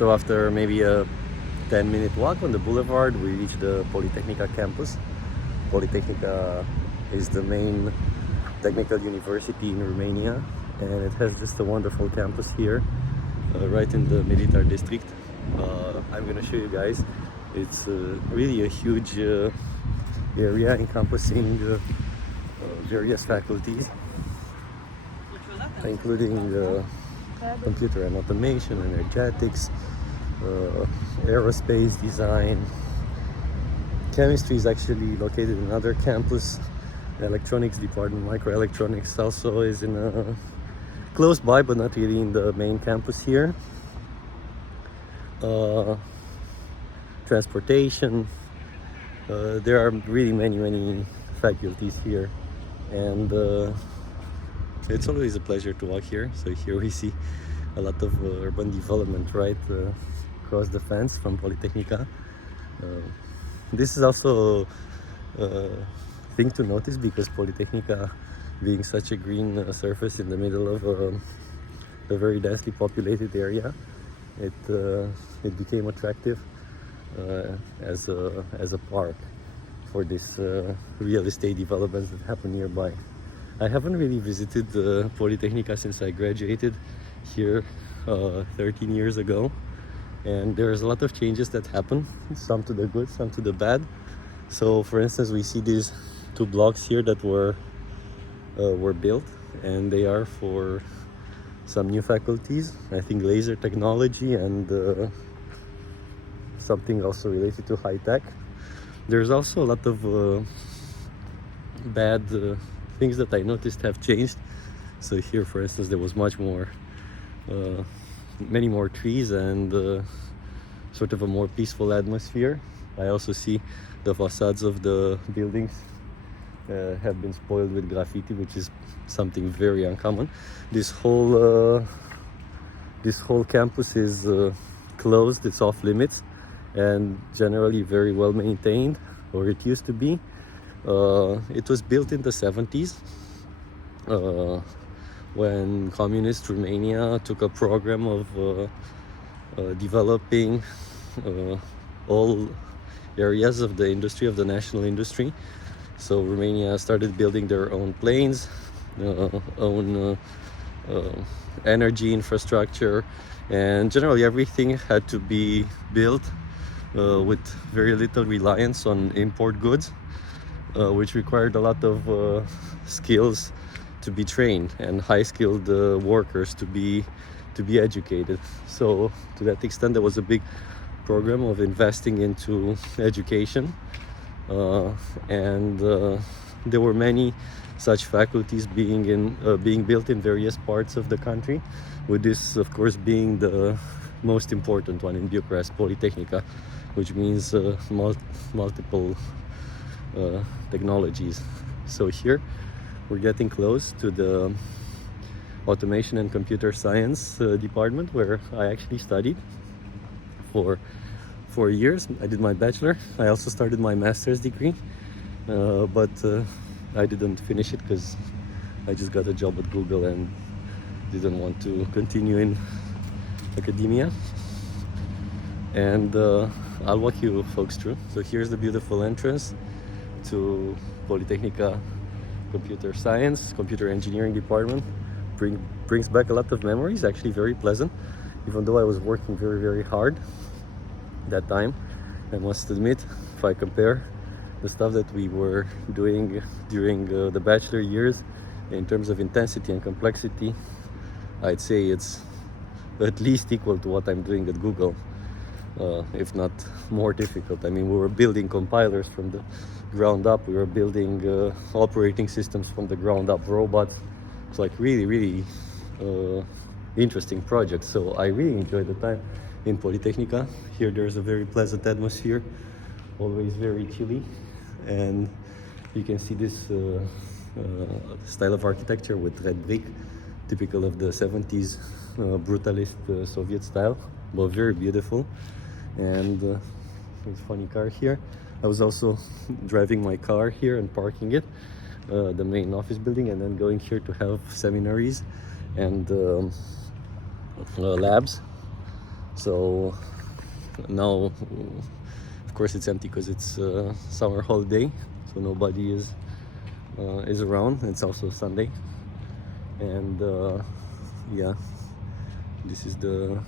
So after maybe a 10-minute walk on the boulevard, we reach the Politehnica Campus. Politehnica is the main technical university in Romania, and it has just a wonderful campus here, right in the military district. I'm gonna show you guys. It's really a huge area encompassing various faculties, including computer and automation, energetics, aerospace design. Chemistry is actually located in another campus. The electronics department, microelectronics, also is in close by, but not really in the main campus here. Transportation. There are really many faculties here, and it's always a pleasure to walk here. So here we see a lot of urban development right across the fence from Politehnica. This is also a thing to notice because Politehnica, being such a green surface in the middle of a very densely populated area, it became attractive as a park for this real estate developments that happen nearby. I haven't really visited Politehnica since I graduated here 13 years ago, and there's a lot of changes that happen, some to the good, some to the bad. So for instance, we see these two blocks here that were built, and they are for some new faculties, I think laser technology and something also related to high tech. There's also a lot of bad things that I noticed have changed. So here, for instance, there was many more trees and sort of a more peaceful atmosphere. I also see the facades of the buildings have been spoiled with graffiti, which is something very uncommon. This whole campus is closed, it's off limits, and generally very well maintained, or it used to be. It was built in the 70s when communist Romania took a program of developing all areas of the industry, of the national industry. So Romania started building their own planes, own energy infrastructure, and generally everything had to be built with very little reliance on import goods, which required a lot of skills to be trained and high-skilled workers to be educated. So to that extent, there was a big program of investing into education, and there were many such faculties being built in various parts of the country, with this of course being the most important one in Bucharest, Politehnica, which means multiple technologies. So here we're getting close to the automation and computer science department, where I actually studied for 4 years. I did my bachelor. I also started my master's degree, but I didn't finish it because I just got a job at Google and didn't want to continue in academia. And I'll walk you folks through. So here's the beautiful entrance to Politehnica Computer Science, Computer Engineering department. Brings back a lot of memories, actually very pleasant, even though I was working very hard that time. I must admit, if I compare the stuff that we were doing during the bachelor years in terms of intensity and complexity, I'd say it's at least equal to what I'm doing at Google, if not more difficult. I mean, we were building compilers from the ground up, we were building operating systems from the ground up, robots. It's like really interesting project. So I really enjoyed the time in Politehnica. Here there's a very pleasant atmosphere, always very chilly, and you can see this style of architecture with red brick, typical of the 70s brutalist Soviet style, but very beautiful. And there's a funny car here. I was also driving my car here and parking it, the main office building, and then going here to have seminaries and labs. So now, of course, it's empty because it's summer holiday, so nobody is around. It's also Sunday, and yeah, this is the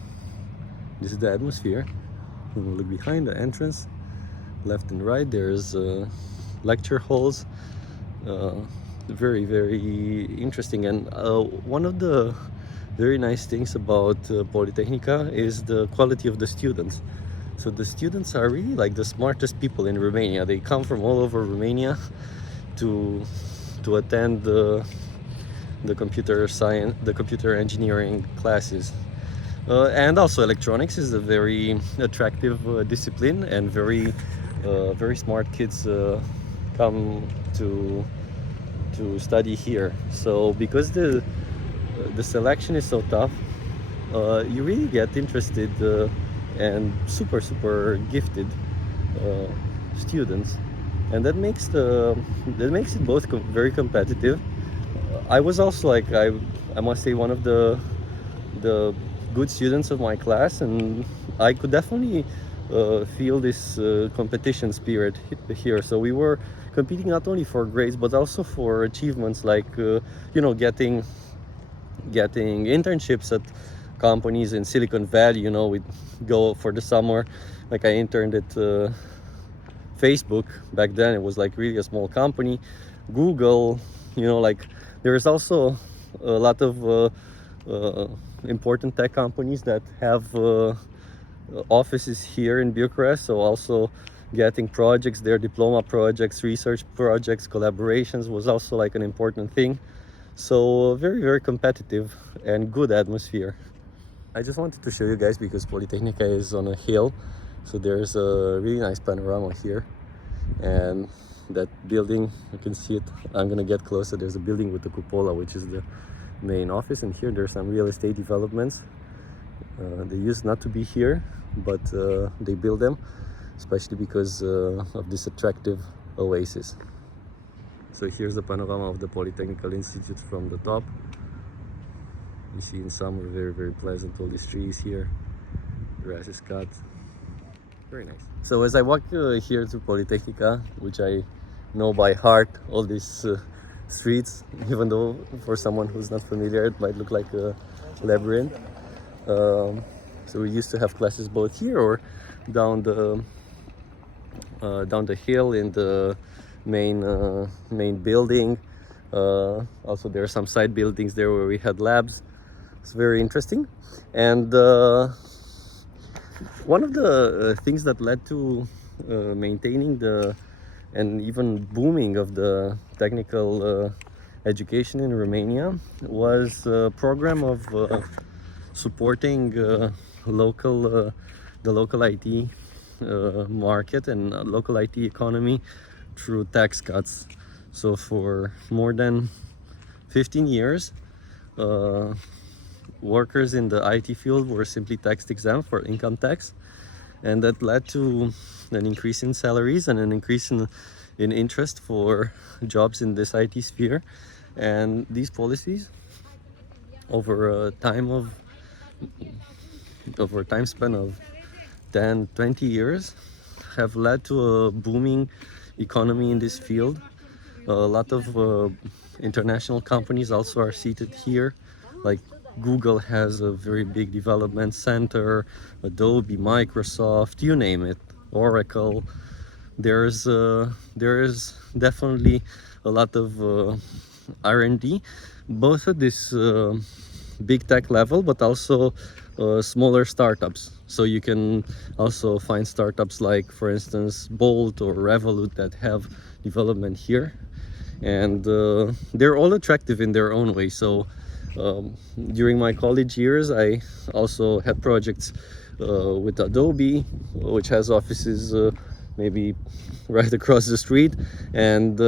atmosphere. When we look behind the entrance, left and right, there's lecture halls. Very, very interesting. And one of the very nice things about Politehnica is the quality of the students. So the students are really like the smartest people in Romania. They come from all over Romania to attend the computer science, the computer engineering classes. And also electronics is a very attractive discipline, and very smart kids come to study here. So because the selection is so tough, you really get interested and super gifted students, and that makes it both very competitive. I was also like, I must say, one of the good students of my class, and I could definitely feel this competition spirit here. So we were competing not only for grades but also for achievements, like getting internships at companies in Silicon Valley. We'd go for the summer. Like, I interned at Facebook. Back then it was like really a small company. Google, like, there's also a lot of important tech companies that have offices here in Bucharest. So also getting projects, their diploma projects, research projects, collaborations was also like an important thing. So very competitive and good atmosphere. I just wanted to show you guys because Politehnica is on a hill, so there's a really nice panorama here. And that building, you can see it. I'm gonna get closer. There's a building with the cupola, which is the main office, and here there's some real estate developments. They used not to be here, but they build them, especially because of this attractive oasis. So here's the panorama of the Polytechnical Institute from the top. You see in summer, very pleasant, all these trees here. Grass is cut. Very nice. So as I walk here to Politehnica, which I know by heart, all these streets, even though for someone who's not familiar it might look like a labyrinth. So we used to have classes both here or down the hill in the main building. Also there are some side buildings there where we had labs. It's very interesting. And one of the things that led to maintaining and even booming of the technical education in Romania was a program of supporting the local IT market and local IT economy through tax cuts. So for more than 15 years, workers in the IT field were simply tax exempt for income tax, and that led to an increase in salaries and an increase in interest for jobs in this IT sphere. And these policies, over a time span of 10-20 years, have led to a booming economy in this field. A lot of international companies also are seated here, like Google has a very big development center, Adobe, Microsoft, you name it, Oracle. There is definitely a lot of R&D, both at this big tech level, but also smaller startups. So you can also find startups like, for instance, Bolt or Revolut that have development here, and they're all attractive in their own way. So during my college years, I also had projects with Adobe, which has offices maybe right across the street, and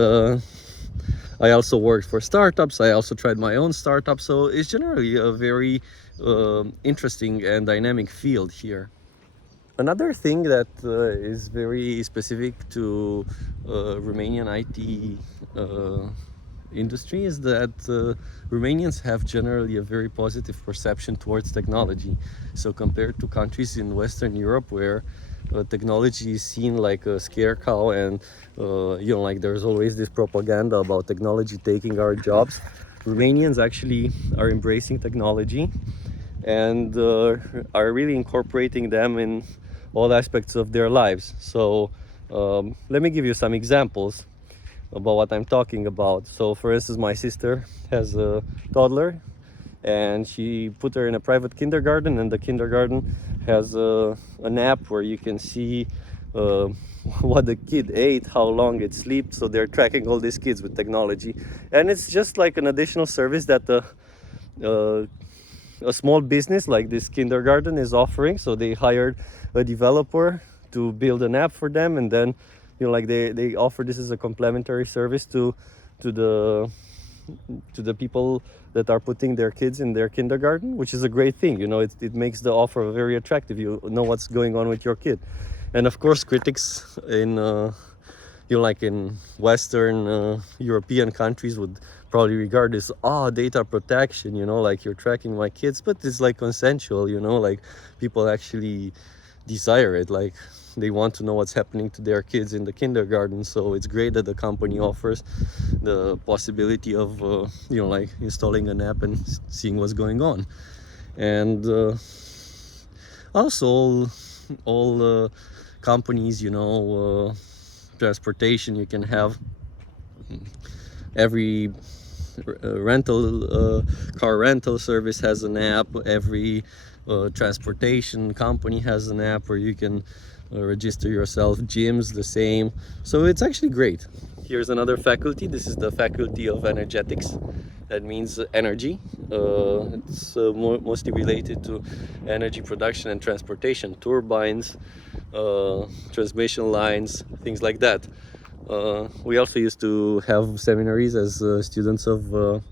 I also worked for startups. I also tried my own startup. So it's generally a very interesting and dynamic field here. Another thing that is very specific to Romanian IT industry is that Romanians have generally a very positive perception towards technology. So compared to countries in Western Europe where technology is seen like a scare cow, and like there's always this propaganda about technology taking our jobs, Romanians actually are embracing technology and are really incorporating them in all aspects of their lives. So let me give you some examples about what I'm talking about. So for instance, my sister has a toddler and she put her in a private kindergarten, and the kindergarten has an app where you can see uh, what the kid ate, how long it slept. So they're tracking all these kids with technology, and it's just like an additional service that uh, a small business like this kindergarten is offering. So they hired a developer to build an app for them, and then like they offer this as a complementary service to the people that are putting their kids in their kindergarten, which is a great thing. It makes the offer very attractive. You know what's going on with your kid. And of course, critics in like in Western European countries would probably regard this data protection, like you're tracking my kids, but it's like consensual, like people actually desire it, like they want to know what's happening to their kids in the kindergarten. So it's great that the company offers the possibility of like installing an app and seeing what's going on. And also all companies, transportation, you can have every car rental service has an app. Every transportation company has an app where you can register yourself. Gyms the same. So it's actually great. Here's another faculty. This is the faculty of energetics. That means energy. It's mostly related to energy production and transportation, turbines, transmission lines, things like that. We also used to have seminaries as students of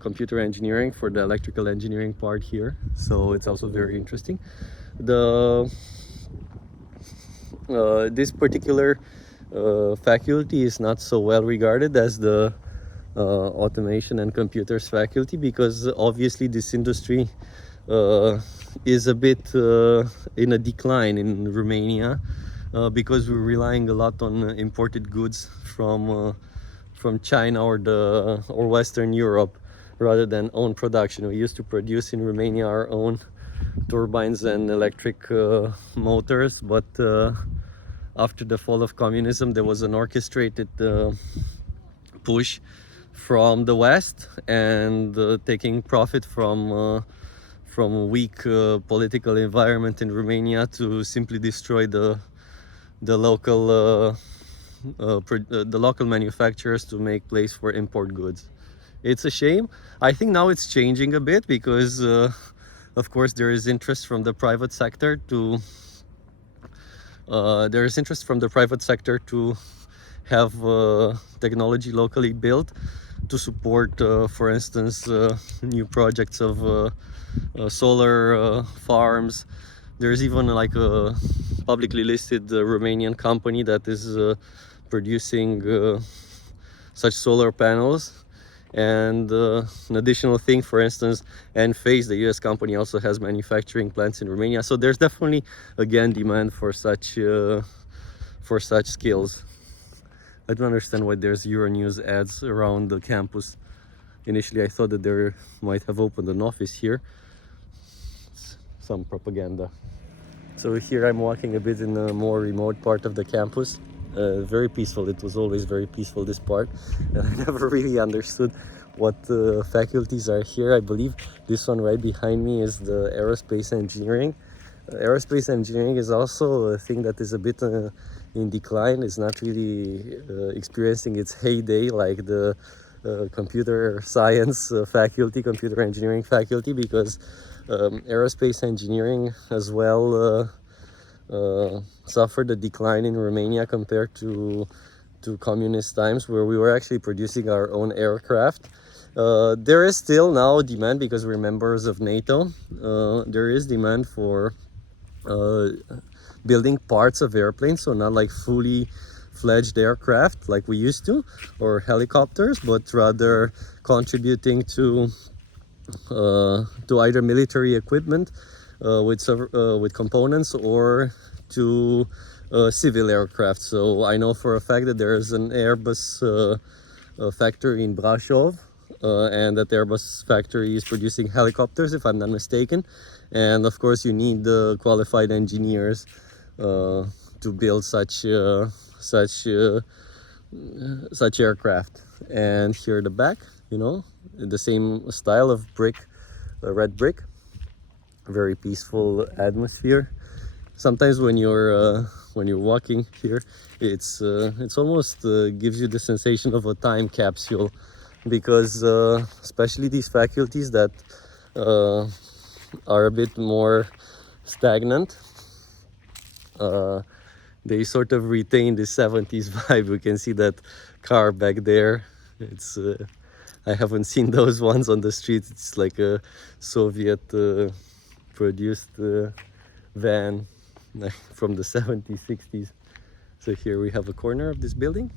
computer engineering for the electrical engineering part here. So it's also very interesting. This particular faculty is not so well regarded as the automation and computers faculty, because obviously this industry is a bit in a decline in Romania, because we're relying a lot on imported goods from China or Western Europe rather than own production. We used to produce in Romania our own turbines and electric motors, but after the fall of communism there was an orchestrated push from the West, and taking profit from weak political environment in Romania to simply destroy the local the local manufacturers to make place for import goods. It's a shame. I think now it's changing a bit because of course there is interest from the private sector to have technology locally built to support, for instance, new projects of solar farms. There's even like a publicly listed Romanian company that is producing such solar panels. And an additional thing, for instance, Enphase, the US company, also has manufacturing plants in Romania. So there's definitely, again, demand for such skills. I don't understand why there's Euronews ads around the campus. Initially, I thought that they might have opened an office here. It's some propaganda. So here I'm walking a bit in a more remote part of the campus. Very peaceful. It was always very peaceful, this part. And I never really understood what faculties are here. I believe this one right behind me is the aerospace engineering. Aerospace engineering is also a thing that is a bit in decline. It's not really experiencing its heyday like the computer science faculty, computer engineering faculty, because aerospace engineering as well suffered a decline in Romania compared to communist times, where we were actually producing our own aircraft. There is still now demand, because we're members of NATO. There is demand for building parts of airplanes, so not like fully fledged aircraft like we used to, or helicopters, but rather contributing to either military equipment with components, or to civil aircraft. So I know for a fact that there is an Airbus factory in Brasov, and that Airbus factory is producing helicopters, if I'm not mistaken. And of course, you need qualified engineers to build such aircraft. And here at the back, you know, the same style of brick, red brick, very peaceful atmosphere. Sometimes when you're walking here, it's almost gives you the sensation of a time capsule, because especially these faculties that are a bit more stagnant, they sort of retain the 70s vibe. We can see that car back there. It's I haven't seen those ones on the street. It's like a Soviet produced van from the 70s, 60s. So here we have a corner of this building.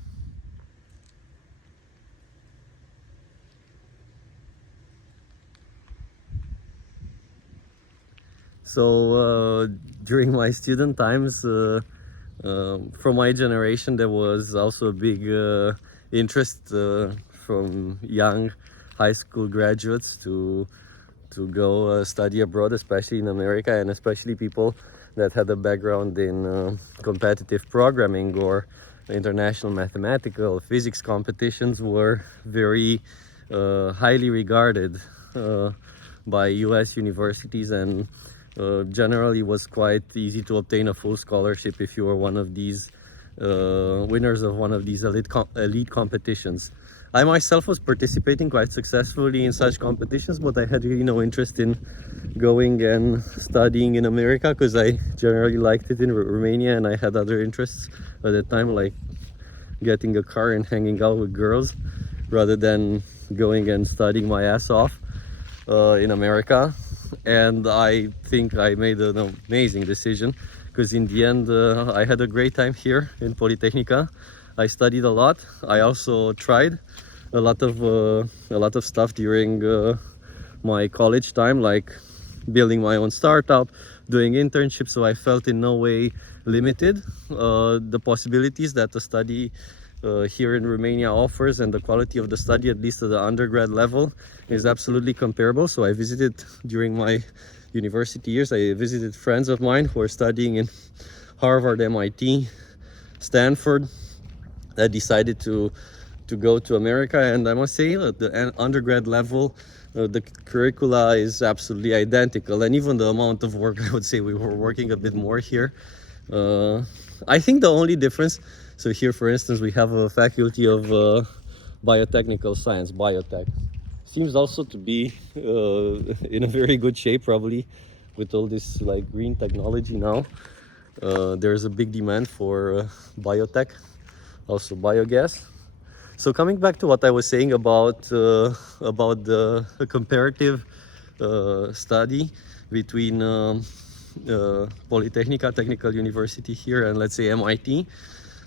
So during my student times, from my generation, there was also a big interest from young high school graduates to go study abroad, especially in America, and especially people that had a background in competitive programming or international mathematical physics competitions were very highly regarded by US universities, and generally was quite easy to obtain a full scholarship if you were one of these winners of one of these elite competitions. I myself was participating quite successfully in such competitions, but I had really no interest in going and studying in America, because I generally liked it in Romania, and I had other interests at the time, like getting a car and hanging out with girls, rather than going and studying my ass off in America. And I think I made an amazing decision, because in the end I had a great time here in Politehnica. I studied a lot. I also tried a lot of stuff during my college time, like building my own startup, doing internships. So I felt in no way limited. The possibilities that the study here in Romania offers, and the quality of the study, at least at the undergrad level, is absolutely comparable. So I visited during my university years, I visited friends of mine who are studying in Harvard, MIT, Stanford, that decided to go to America. And I must say at the undergrad level, the curricula is absolutely identical, and even the amount of work, I would say we were working a bit more here. I think the only difference, so here for instance we have a faculty of biotechnical science, biotech. Seems also to be in a very good shape, probably with all this like green technology now. There's a big demand for biotech, also biogas. So coming back to what I was saying about the comparative study between Politehnica Technical University here and, let's say, MIT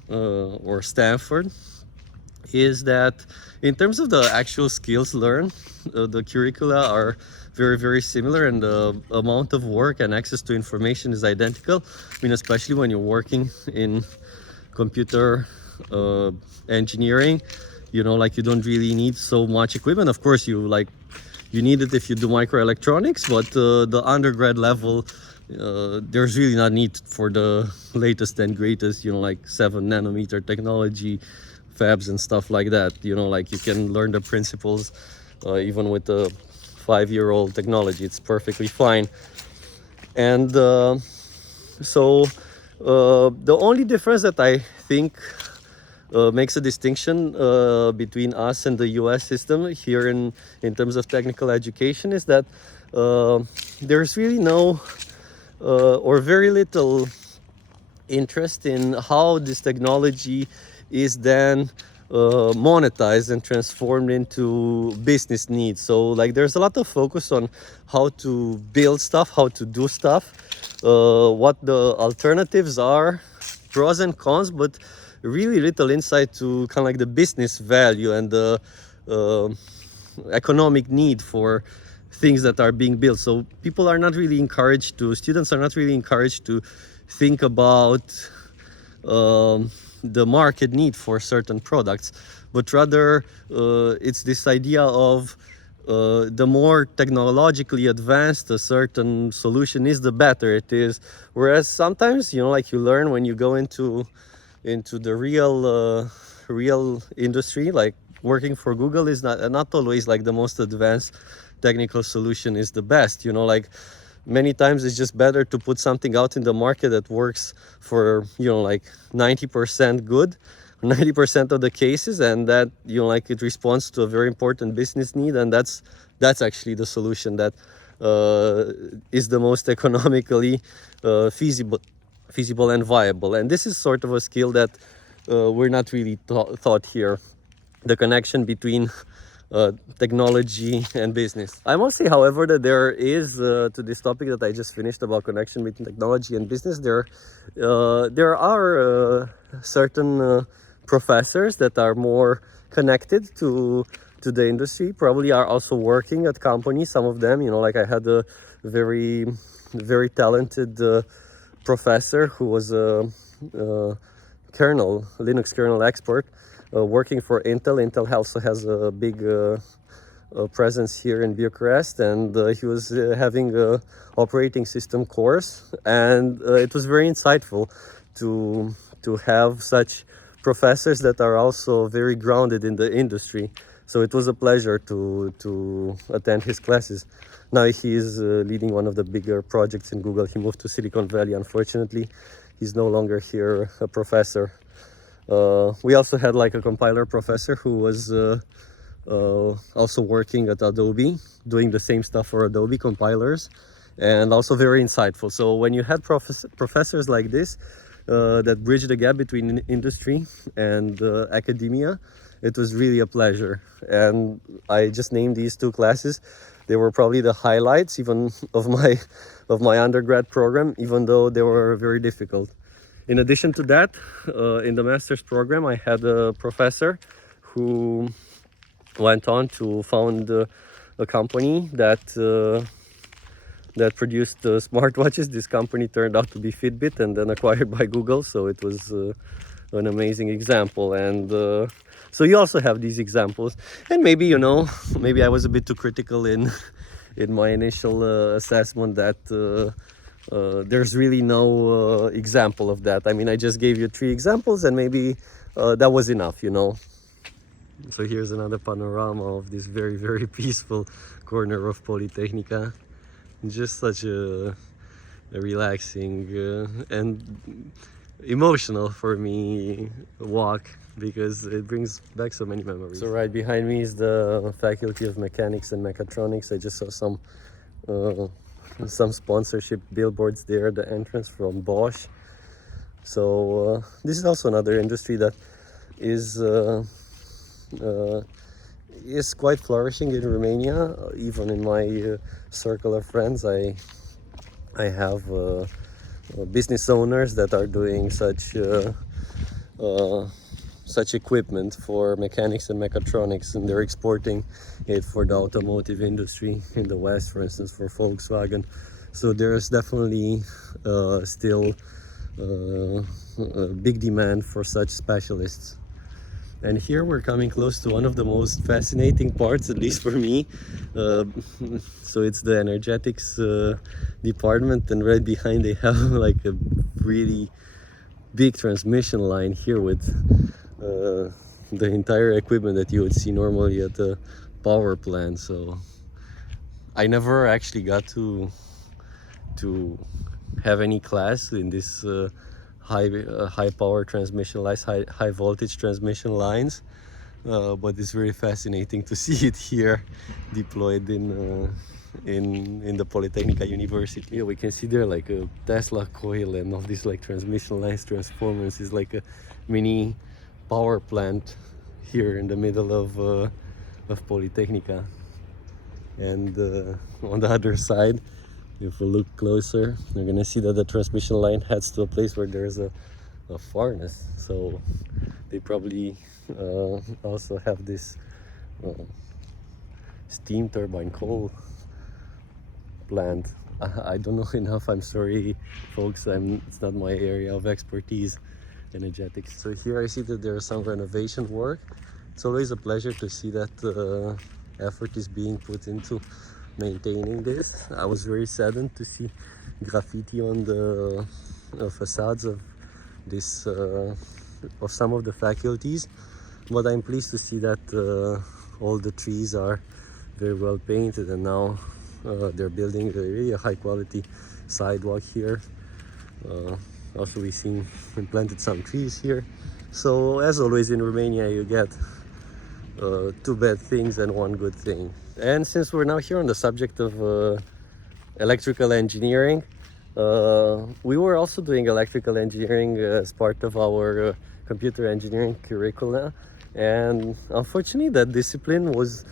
or Stanford, is that in terms of the actual skills learned, the curricula are very, very similar, and the amount of work and access to information is identical. I mean, especially when you're working in computer engineering, you know, like you don't really need so much equipment. Of course, you need it if you do microelectronics, but the undergrad level, there's really not need for the latest and greatest, you know, like 7-nanometer technology fabs and stuff like that. You know, like you can learn the principles even with the 5-year-old technology. It's perfectly fine. And so the only difference that I think makes a distinction between us and the US system here in terms of technical education is that there's really no or very little interest in how this technology is then monetized and transformed into business needs. So like there's a lot of focus on how to build stuff, how to do stuff, what the alternatives are, pros and cons, but really little insight to kind of like the business value and the economic need for things that are being built. So people are not really encouraged to, students are not really encouraged to think about the market need for certain products, but rather it's this idea of the more technologically advanced a certain solution is, the better it is. Whereas sometimes, you know, like you learn when you go into the real industry, like working for Google is not always like the most advanced technical solution is the best, you know, like many times it's just better to put something out in the market that works for, you know, like 90% good, 90% of the cases, and that, you know, like it responds to a very important business need, and that's actually the solution that is the most economically feasible and viable. And this is sort of a skill that we're not really taught here, the connection between technology and business. I must say, however, that there is to this topic that I just finished about connection between technology and business, there are certain professors that are more connected to the industry, probably are also working at companies, some of them, you know, like I had a very talented professor who was a Linux kernel expert, working for Intel. Intel also has a big presence here in Bucharest, and he was having a operating system course, and it was very insightful to have such professors that are also very grounded in the industry. So it was a pleasure to attend his classes. Now he is leading one of the bigger projects in Google. He moved to Silicon Valley, unfortunately. He's no longer here a professor. We also had like a compiler professor who was also working at Adobe, doing the same stuff for Adobe compilers, and also very insightful. So when you had professors like this that bridge the gap between industry and academia, it was really a pleasure. And I just named these two classes. They were probably the highlights even of my undergrad program, even though they were very difficult. In addition to that, in the master's program, I had a professor who went on to found a company that produced smartwatches. This company turned out to be Fitbit, and then acquired by Google. So it was an amazing example. And so you also have these examples. And maybe, you know, maybe I was a bit too critical in my initial assessment that there's really no example of that. I mean, I just gave you 3 examples, and maybe that was enough, you know. So here's another panorama of this very peaceful corner of Politehnica. Just such a relaxing and emotional for me walk, because it brings back so many memories. So right behind me is the Faculty of Mechanics and Mechatronics. I just saw some sponsorship billboards there at the entrance from Bosch. So this is also another industry that is quite flourishing in Romania. Even in my circle of friends, I have business owners that are doing such equipment for mechanics and mechatronics, and they're exporting it for the automotive industry in the West, for instance, for Volkswagen. So there's definitely still a big demand for such specialists. And here we're coming close to one of the most fascinating parts, at least for me. So it's the energetics department, and right behind they have like a really big transmission line here with the entire equipment that you would see normally at the power plant. So I never actually got to have any class in this high power transmission lines, high voltage transmission lines, but it's very fascinating to see it here deployed in the Politehnica University. Yeah, we can see there like a Tesla coil and all these like transmission lines, transformers. Is like a mini power plant here in the middle of Politehnica. And on the other side, if we look closer, you're gonna see that the transmission line heads to a place where there's a furnace, so they probably also have this steam turbine coal plant. I don't know enough, I'm sorry folks, it's not my area of expertise, energetics. So here I see that there is some renovation work. It's always a pleasure to see that effort is being put into maintaining this. I was very saddened to see graffiti on the facades of this of some of the faculties, but I'm pleased to see that all the trees are very well painted, and now they're building a really high quality sidewalk here. Also we seen and planted some trees here. So as always in Romania, you get two bad things and one good thing. And since we're now here on the subject of electrical engineering, we were also doing electrical engineering as part of our computer engineering curricula, and unfortunately that discipline was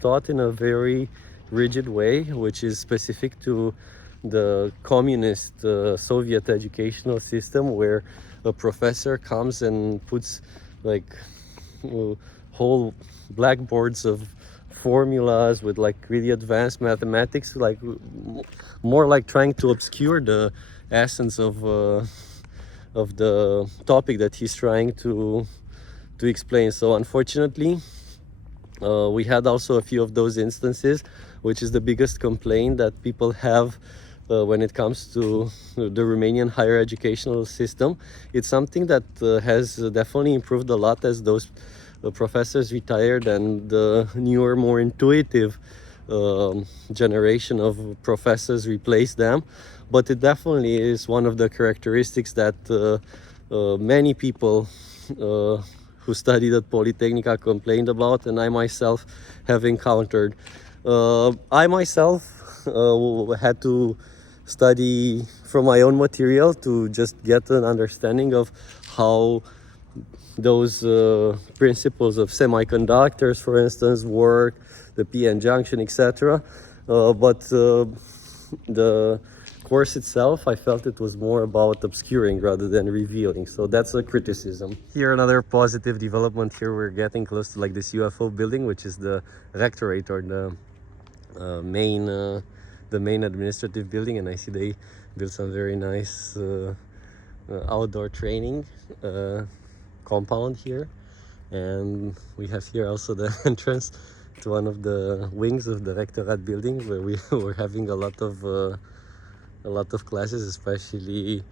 taught in a very rigid way, which is specific to the communist Soviet educational system, where a professor comes and puts like whole blackboards of formulas with like really advanced mathematics, like more like trying to obscure the essence of the topic that he's trying to explain. So unfortunately we had also a few of those instances, which is the biggest complaint that people have when it comes to the Romanian higher educational system. It's something that has definitely improved a lot as those professors retired and the newer, more intuitive generation of professors replaced them. But it definitely is one of the characteristics that many people who studied at Politehnica complained about, and I myself have encountered. I myself had to study from my own material to just get an understanding of how those principles of semiconductors, for instance, work, the p-n junction, etc. But the course itself, I felt it was more about obscuring rather than revealing. So that's a criticism. Here, another positive development. Here we're getting close to like this UFO building, which is the rectorate, or the main administrative building, and I see they built some very nice outdoor training compound here. And we have here also the entrance to one of the wings of the rectorate building, where we were having a lot of classes, especially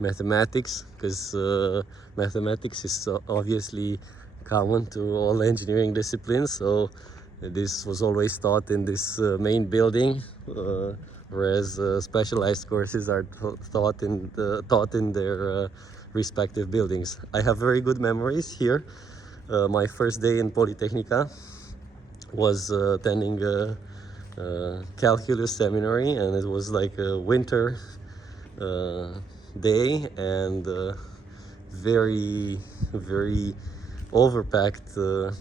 mathematics, because mathematics is obviously common to all engineering disciplines. So this was always taught in this main building, whereas specialized courses are taught in their respective buildings. I have very good memories here. My first day in Politehnica was attending a calculus seminary, and it was like a winter day, and very overpacked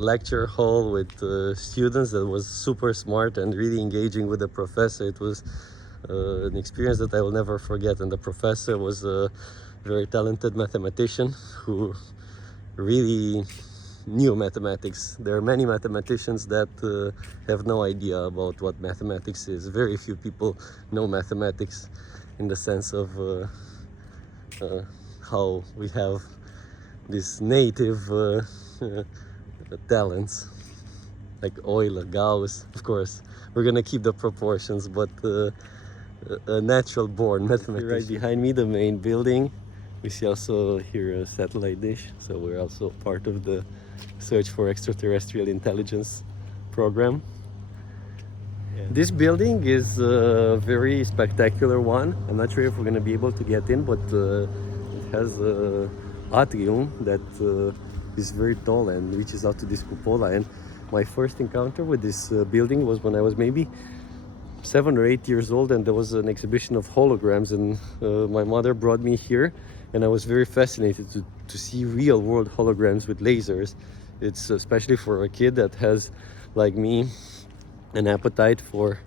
lecture hall with students that was super smart and really engaging with the professor. It was an experience that I will never forget, and the professor was a very talented mathematician who really knew mathematics. There are many mathematicians that have no idea about what mathematics is. Very few people know mathematics in the sense of how we have this native talents like Euler, Gauss. Of course, we're gonna keep the proportions, but a natural born mathematician. Right behind me, the main building. We see also here a satellite dish, so we're also part of the search for extraterrestrial intelligence program. This building is a very spectacular one. I'm not sure if we're gonna be able to get in, but it has a atrium that is very tall and reaches out to this cupola. And my first encounter with this building was when I was maybe 7 or 8 years old, and there was an exhibition of holograms, and my mother brought me here, and I was very fascinated to see real world holograms with lasers. It's especially for a kid that has, like me, an appetite for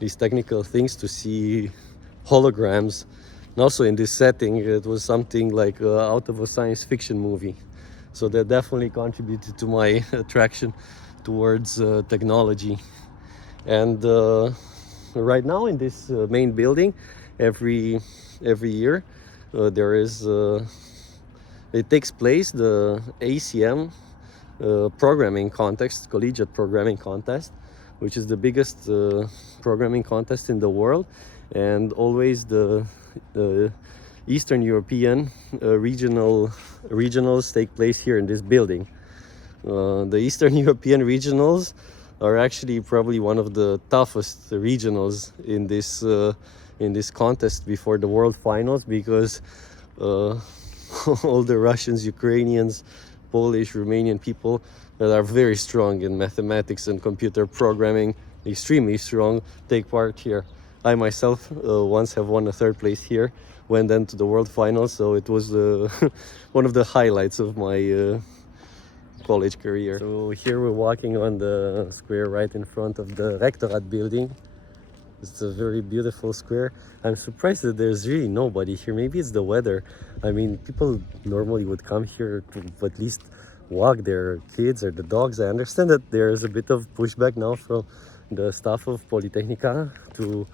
these technical things, to see holograms And also in this setting, it was something like out of a science fiction movie. So that definitely contributed to my attraction towards technology. And right now in this main building, every year there is it takes place the ACM programming contest, collegiate programming contest, which is the biggest programming contest in the world, and always the Eastern European regionals take place here in this building. The Eastern European regionals are actually probably one of the toughest regionals in this contest before the world finals, because all the Russians, Ukrainians, Polish, Romanian people that are very strong in mathematics and computer programming, extremely strong, take part here. I myself once have won a third place here, went then to the world finals, so it was one of the highlights of my college career. So here we're walking on the square right in front of the Rectorat building. It's a very beautiful square. I'm surprised that there's really nobody here. Maybe it's the weather. I mean, people normally would come here to at least walk their kids or the dogs. I understand that there's a bit of pushback now from the staff of Politehnica to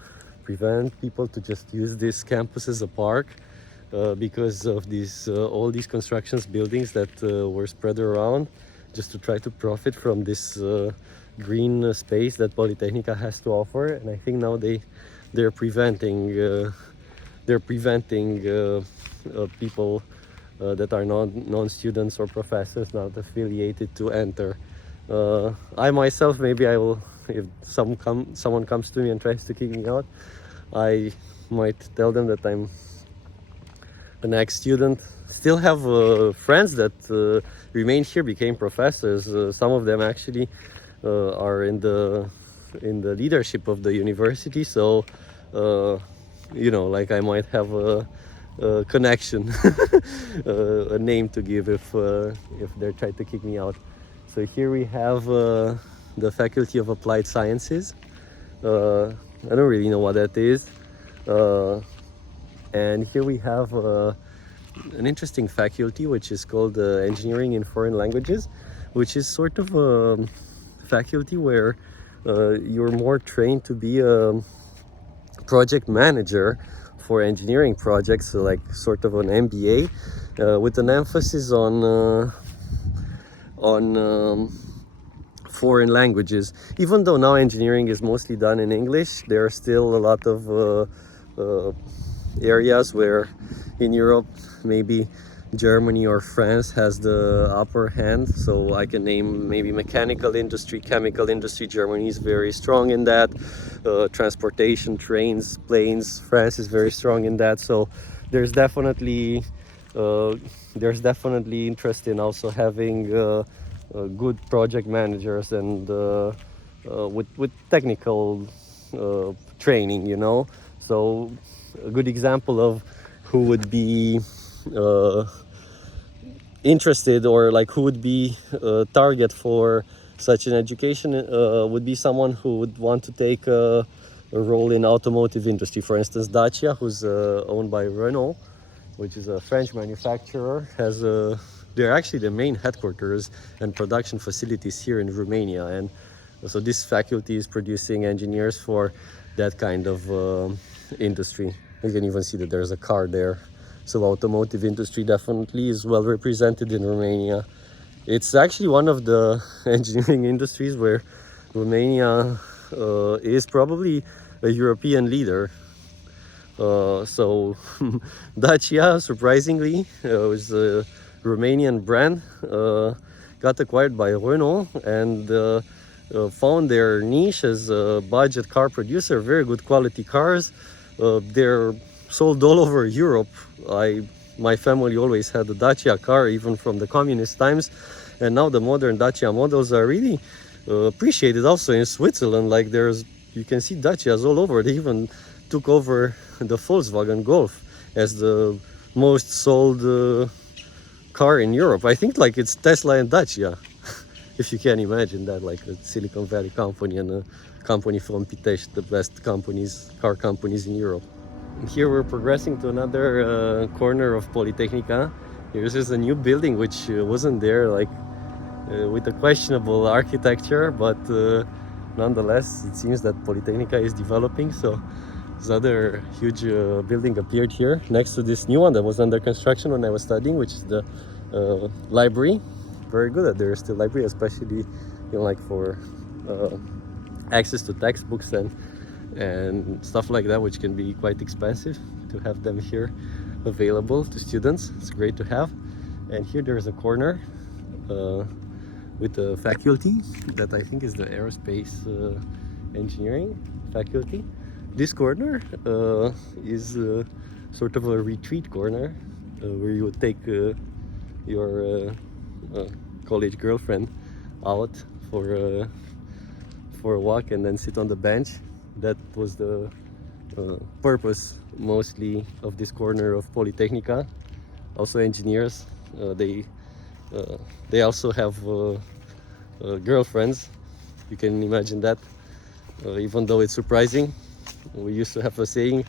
prevent people to just use this campus as a park because of these all these constructions, buildings that were spread around, just to try to profit from this green space that Politehnica has to offer. And I think now they're preventing people that are non-students or professors not affiliated to enter. I myself, maybe I will, if someone comes to me and tries to kick me out, I might tell them that I'm an ex-student. Still have friends that remained here, became professors. Some of them actually are in the leadership of the university. So you know, like I might have a connection, a name to give if they're trying to kick me out. So here we have the Faculty of Applied Sciences. I don't really know what that is. And here we have an interesting faculty which is called Engineering in Foreign Languages, which is sort of a faculty where you're more trained to be a project manager for engineering projects, so like sort of an MBA with an emphasis on foreign languages. Even though now engineering is mostly done in English, there are still a lot of areas where in Europe maybe Germany or France has the upper hand. So I can name maybe mechanical industry, chemical industry. Germany is very strong in that. Transportation, trains, planes, France is very strong in that. So there's definitely interest in also having good project managers and with technical training, you know. So a good example of who would be interested, or like who would be a target for such an education would be someone who would want to take a role in automotive industry. For instance, Dacia, who's owned by Renault, which is a French manufacturer, has they're actually the main headquarters and production facilities here in Romania. And so this faculty is producing engineers for that kind of industry. You can even see that there's a car there. So automotive industry definitely is well represented in Romania. It's actually one of the engineering industries where Romania is probably a European leader. So Dacia, surprisingly, was a Romanian brand, got acquired by Renault and found their niche as a budget car producer, very good quality cars. They're sold all over Europe. My family always had a Dacia car, even from the communist times, and now the modern Dacia models are really appreciated also in Switzerland. Like you can see Dacias all over. They even took over the Volkswagen Golf as the most sold car in Europe. I think like it's Tesla and Dacia, if you can imagine that, like a Silicon Valley company and a company from Pitești, the best car companies in Europe. Here we're progressing to another corner of Politehnica. Here's just a new building which wasn't there, like with a questionable architecture, but nonetheless it seems that Politehnica is developing. So this other huge building appeared here next to this new one that was under construction when I was studying, which is the library. Very good that there is still library, especially, you know, like for access to textbooks and stuff like that, which can be quite expensive. To have them here available to students, it's great to have. And here there's a corner with a faculty that I think is the aerospace engineering faculty. This corner is sort of a retreat corner where you would take your college girlfriend out for a walk and then sit on the bench. That was the purpose mostly of this corner of Politehnica. Also engineers, they also have girlfriends. You can imagine that, even though it's surprising. We used to have a saying,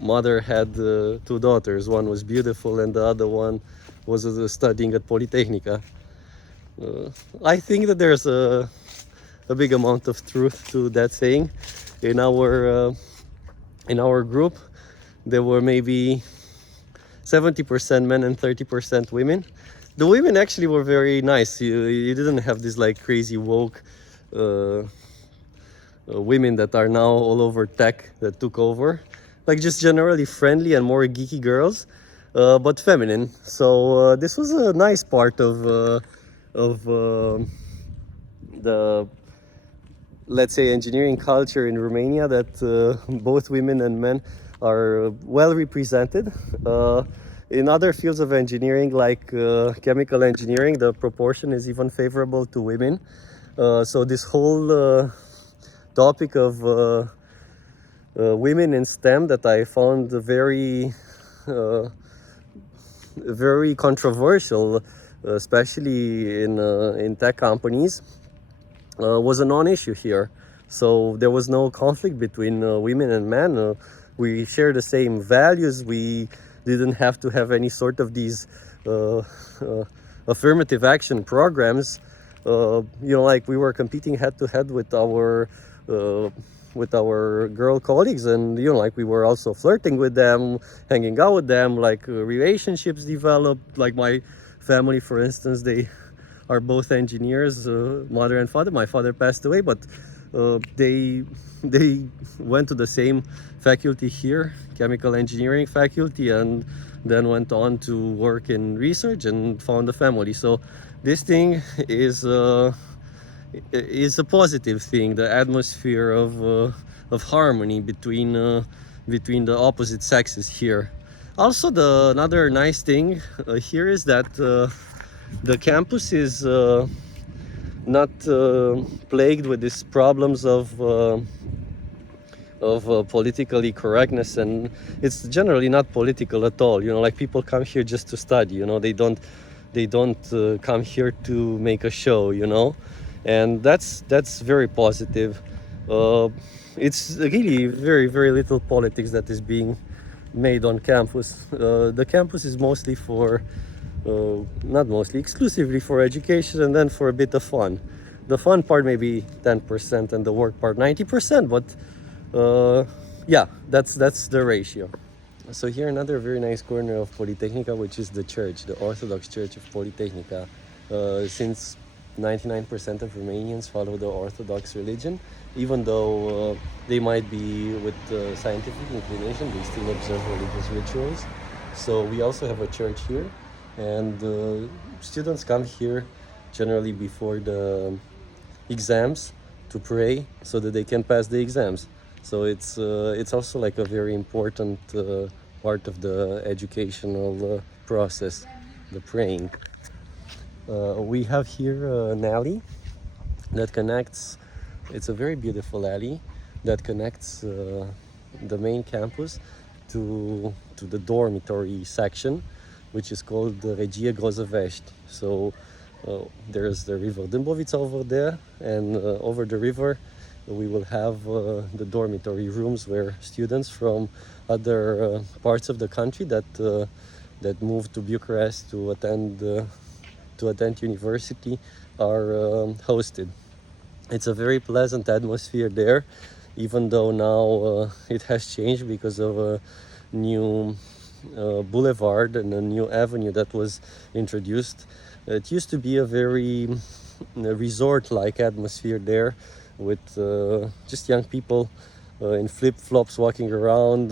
mother had two daughters. One was beautiful and the other one was studying at Politehnica. I think that there's a big amount of truth to that saying. In our group, there were maybe 70% men and 30% women. The women actually were very nice. You didn't have this like crazy woke women that are now all over tech that took over. Like just generally friendly and more geeky girls, but feminine. So this was a nice part of the, let's say, engineering culture in Romania, that both women and men are well represented. In other fields of engineering, like chemical engineering, the proportion is even favorable to women. So this whole topic of women in STEM that I found very controversial, especially in tech companies, was a non-issue here. So there was no conflict between women and men. We share the same values. We didn't have to have any sort of these affirmative action programs. You know, like we were competing head to head with our girl colleagues, and you know, like we were also flirting with them, hanging out with them, like relationships developed. Like my family, for instance, they are both engineers, mother and father. My father passed away, but they went to the same faculty here, chemical engineering faculty, and then went on to work in research and found a family. So this thing is a positive thing, the atmosphere of harmony between the opposite sexes here. Also, another nice thing here is that the campus is not plagued with these problems of politically correctness, and it's generally not political at all. You know, like people come here just to study. You know, they don't come here to make a show. You know, and that's very positive. It's really very little politics that is being made on campus. The campus is mostly for not mostly, exclusively for education, and then for a bit of fun. The fun part maybe 10% and the work part 90%, but yeah, that's the ratio. So here another very nice corner of Politehnica, which is the church, the Orthodox Church of Politehnica. Since 99% of Romanians follow the Orthodox religion, even though they might be with scientific inclination, they still observe religious rituals. So we also have a church here, and students come here generally before the exams to pray so that they can pass the exams. So it's also like a very important part of the educational process, the praying. We have here an alley that connects. It's a very beautiful alley that connects the main campus to the dormitory section, which is called the Regia Grozăvești. So there's the river Dâmbovița over there, and over the river we will have the dormitory rooms where students from other parts of the country that move to Bucharest to attend university are hosted. It's a very pleasant atmosphere there, even though now it has changed because of a new boulevard and a new avenue that was introduced. It used to be a very resort-like atmosphere there, with just young people in flip-flops walking around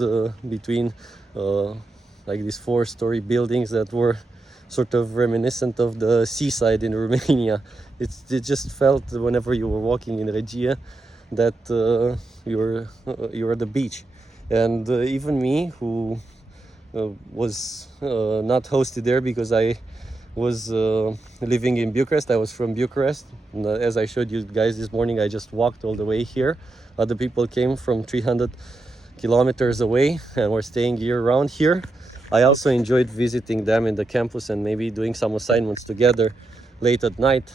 between like these 4-story buildings that were sort of reminiscent of the seaside in Romania. It just felt whenever you were walking in Regia that you were at the beach. And even me, who was not hosted there because I was living in Bucharest. I was from Bucharest. And, as I showed you guys this morning, I just walked all the way here. Other people came from 300 kilometers away and were staying year round here. I also enjoyed visiting them in the campus and maybe doing some assignments together late at night.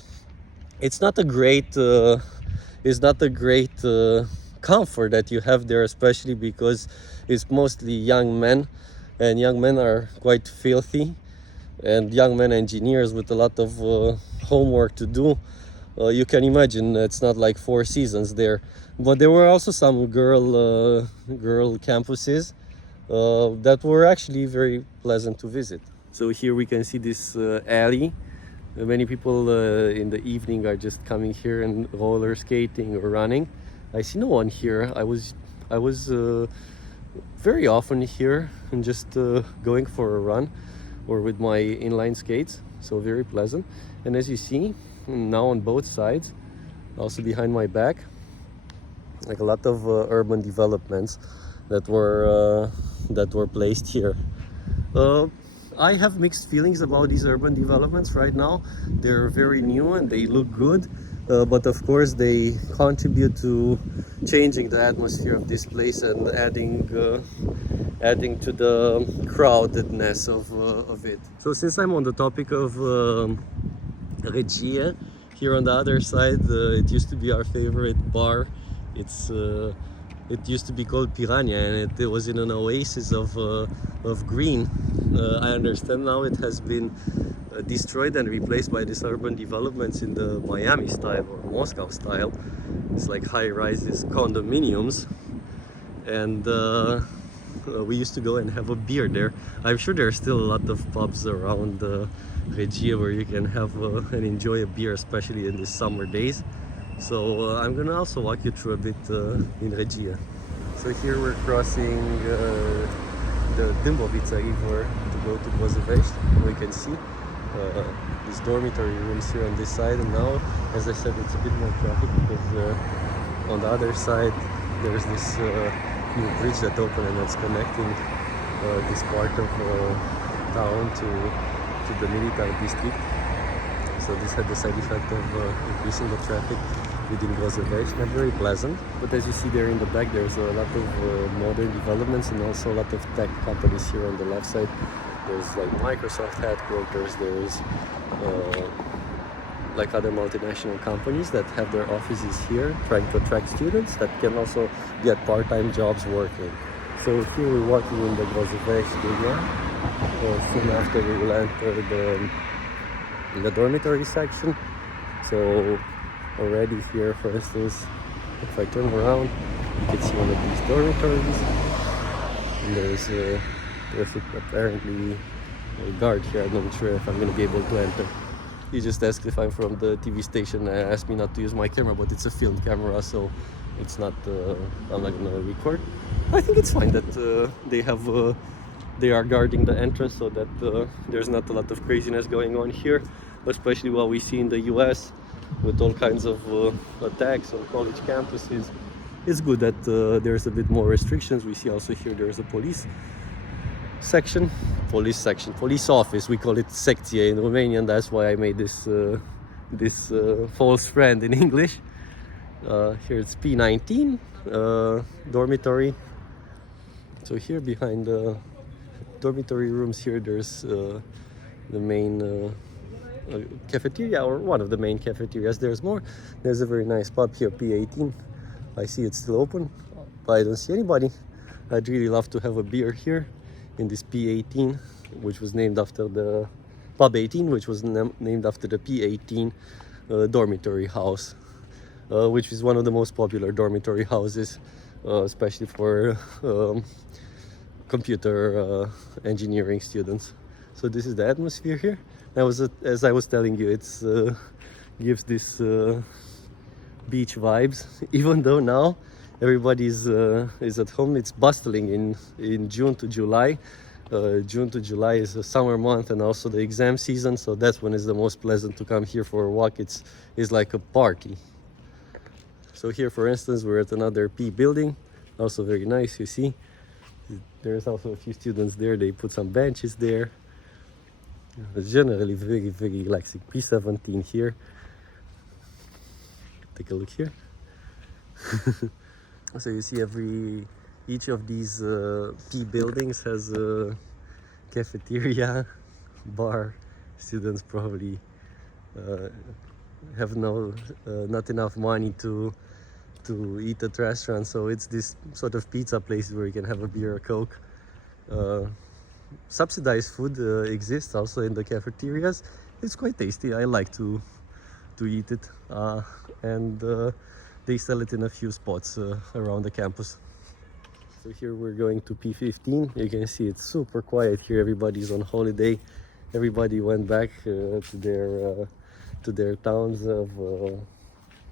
It's not a great comfort that you have there, especially because it's mostly young men, and young men are quite filthy, and young men engineers with a lot of homework to do. You can imagine it's not like Four Seasons there. But there were also some girl campuses that were actually very pleasant to visit. So here we can see this alley. Many people in the evening are just coming here and roller skating or running. I see no one here. I was very often here and just going for a run or with my inline skates, so very pleasant. And as you see now on both sides, also behind my back, like a lot of urban developments that were placed here. I have mixed feelings about these urban developments right now. They're very new and they look good, but of course they contribute to changing the atmosphere of this place and adding to the crowdedness of it. So since I'm on the topic of Regia, here on the other side, it used to be our favorite bar. It used to be called Piranha, and it was in an oasis of green. I understand now it has been destroyed and replaced by these urban developments in the Miami style or Moscow style. It's like high-rises condominiums, and we used to go and have a beer there. I'm sure there are still a lot of pubs around Regia where you can have and enjoy a beer, especially in the summer days. So I'm gonna also walk you through a bit in Regia. So here we're crossing the Dâmbovița River to go to Bucharest. We can see these dormitory rooms here on this side, and now, as I said, it's a bit more traffic because on the other side there's this new bridge that opened and that's connecting this part of town to the military district. So this had the side effect of increasing the traffic within Bucharest, not very pleasant. But as you see there in the back, there's a lot of modern developments and also a lot of tech companies here on the left side. There's like Microsoft headquarters, there's like other multinational companies that have their offices here, trying to attract students that can also get part-time jobs working. So here we're walking in the Bucharest area. Soon after we will enter the dormitory section. So already here, for instance, if I turn around, you can see one of these dormitories. And there's apparently a guard here. I'm not sure if I'm going to be able to enter. He just asked if I'm from the TV station and asked me not to use my camera, but it's a film camera, so it's not. I'm not going to record. I think it's fine that they are guarding the entrance so that there's not a lot of craziness going on here, especially what we see in the US with all kinds of attacks on college campuses. It's good that there's a bit more restrictions. We see also here there's a police office. We call it secție in Romanian. That's why I made this false friend in English. Here it's P19 dormitory. So here behind the dormitory rooms here, there's the main cafeteria, or one of the main cafeterias. There's more. There's a very nice pub here, P18. I see it's still open, but I don't see anybody. I'd really love to have a beer here in this P18, which was named after the Pub 18, which was named after the P18 dormitory house, which is one of the most popular dormitory houses, especially for computer engineering students. So this is the atmosphere here. As I was telling you, it's gives this beach vibes. Even though now everybody is at home, it's bustling in June to July. June to July is a summer month and also the exam season, so that's when it's the most pleasant to come here for a walk. It's like a party. So here, for instance, we're at another P building, also very nice. You see, there's also a few students there. They put some benches there. It's generally very, very relaxing. P17 here. Take a look here. So you see each of these P buildings has a cafeteria, bar. Students probably have not enough money to eat at restaurants, so it's this sort of pizza place where you can have a beer or coke. Subsidized food exists also in the cafeterias. It's quite tasty. I like to eat it, and they sell it in a few spots around the campus. So here we're going to P15. You can see it's super quiet here. Everybody's on holiday. Everybody went back to their towns of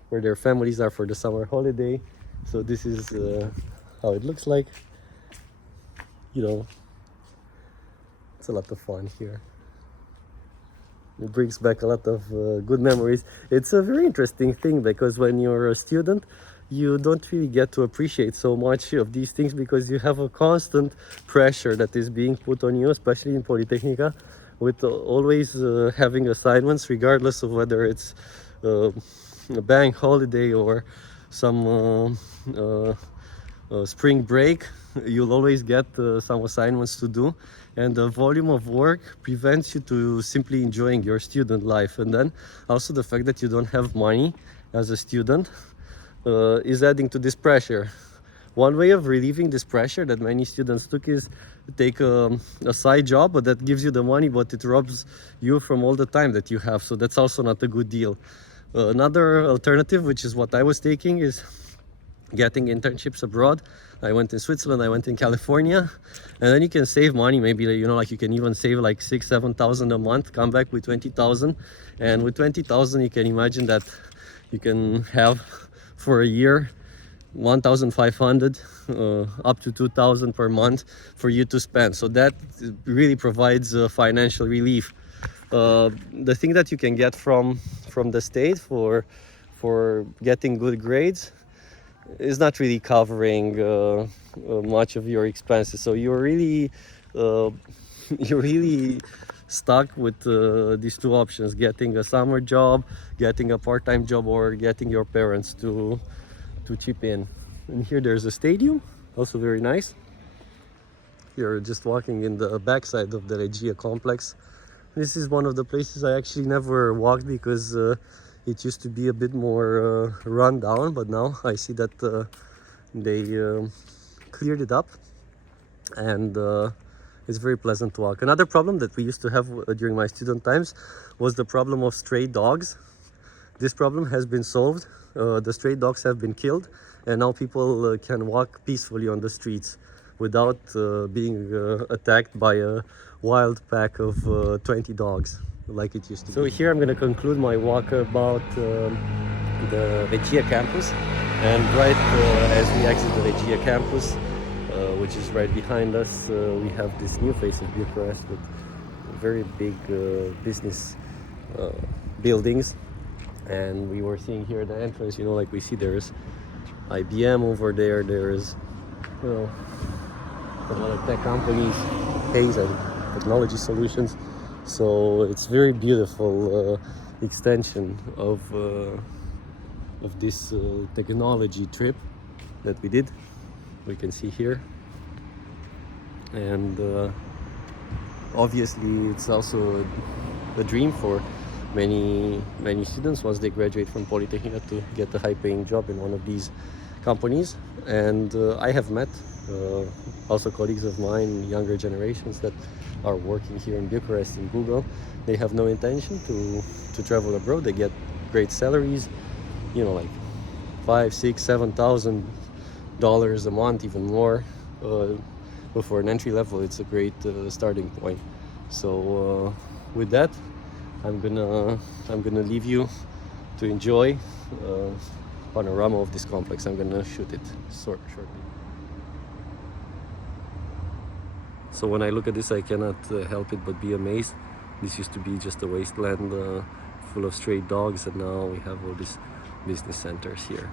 where their families are for the summer holiday. So this is how it looks like. You know, it's a lot of fun here. It brings back a lot of good memories. It's a very interesting thing because when you're a student, you don't really get to appreciate so much of these things because you have a constant pressure that is being put on you, especially in Politehnica, with always having assignments, regardless of whether it's a bank holiday or some spring break. You'll always get some assignments to do, and the volume of work prevents you to simply enjoying your student life. And then also the fact that you don't have money as a student is adding to this pressure. One way of relieving this pressure that many students took is to take a side job, but that gives you the money, but it robs you from all the time that you have. So that's also not a good deal. Another alternative, which is what I was taking, is getting internships abroad. I went in Switzerland, I went in California, and then you can save money. Maybe, you know, like you can even save like 6,000-7,000 a month, come back with 20,000, and with 20,000 you can imagine that you can have for a year 1,500 up to 2,000 per month for you to spend. So that really provides financial relief. The thing that you can get from the state for getting good grades is not really covering much of your expenses. So you're really stuck with these two options: getting a summer job, getting a part-time job, or getting your parents to chip in. And here there's a stadium, also very nice. You're just walking in the backside of the Regia complex. This is one of the places I actually never walked because it used to be a bit more run down, but now I see that they cleared it up, and it's very pleasant to walk. Another problem that we used to have during my student times was the problem of stray dogs. This problem has been solved. The stray dogs have been killed, and now people can walk peacefully on the streets without being attacked by a wild pack of 20 dogs like it used to be. So here I'm going to conclude my walk about the Regia campus, and right as we exit the Regia campus, which is right behind us, we have this new face of Bucharest with very big business buildings. And we were seeing here at the entrance, you know, like we see there's IBM over there, there's, you know, a lot of tech companies, Hayes and Technology Solutions. So it's very beautiful extension of this technology trip that we did. We can see here, and obviously it's also a dream for many students once they graduate from Politehnica to get a high-paying job in one of these companies, and I have met also colleagues of mine, younger generations that are working here in Bucharest in Google. They have no intention to travel abroad. They get great salaries, you know, like $5,000, $6,000, $7,000 a month, even more. But for an entry level, it's a great starting point. So with that, I'm gonna leave you to enjoy panorama of this complex. I'm gonna shoot it shortly. So when I look at this, I cannot help it but be amazed. This used to be just a wasteland full of stray dogs, and now we have all these business centers here.